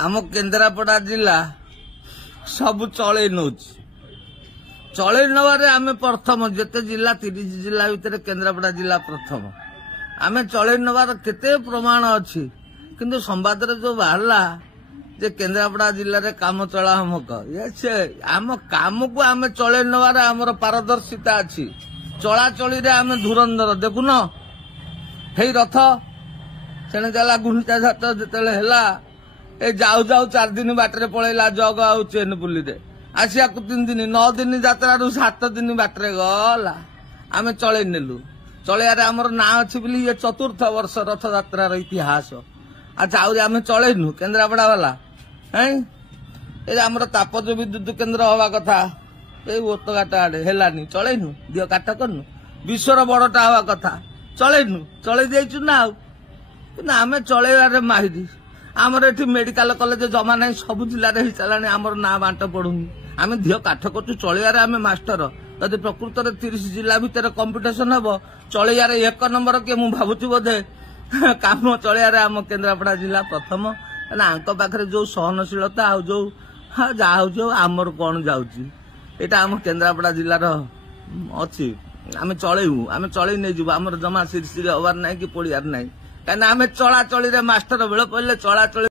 आम केन्द्रापड़ा जिला सब चलई नौ चलई नवारे आम प्रथम जिते जिला 30 जिला भितर केन्द्रापड़ा जिला प्रथम आम चलई नवार केते प्रमाण अच्छी किंतु संवाद जो बाहरला जे केन्द्रापड़ा जिले में काम चला हमक ये आम काम को आम चलई नवार आमर पारदर्शिता अच्छी चलाचली आम धुरंधर देखुन हे रथ से गला गुंडा घाट जिते ए जाऊ जाऊ 4 दिन बाटर पलैला जग आउ चेन बुली रे आसिया 3 दिन 9 दिन यात्रा 7 दिन बाटर गला आम चलई नेलु चलैयारे आमर ना अच्छी बोली ये 4th वर्ष रथ यात्रार इतिहास अच्छा आम चलईनु केन्द्रापड़ा वाला आमर तापज विद्युत केन्द्र हवा कथा ये ओतघाट आड़े हेलानी चलईनु दिह काट करनु विश्वर बड़टा हवा कथा चलईनु चलई देइछु ना आम चलैयारे माहिरी आमर एठी मेडिकल कॉलेज जमा नहीं सब जिले में चलानी आमर ना बांट पड़ुनी आम दिह काठ करछु चलैयारे आम मास्टर यदि प्रकृत में 30 जिला भितर कंपिटिशन हम चलैयारे 1 नंबर के मु भावुची बोधे काम चलैयारे आम केन्द्रापड़ा जिला प्रथम आंक पाखरे जो सहनशीलता आ जो जा आमर कौन जाउची एटा आम केन्द्रापड़ा जिलार अच्छी आम चलैबू आम चलई नहीं जीव आमर जमा सिर हबार ना कि पड़ियार ना कहीं आम चलाचली मास्टर बेल पड़े चलाचली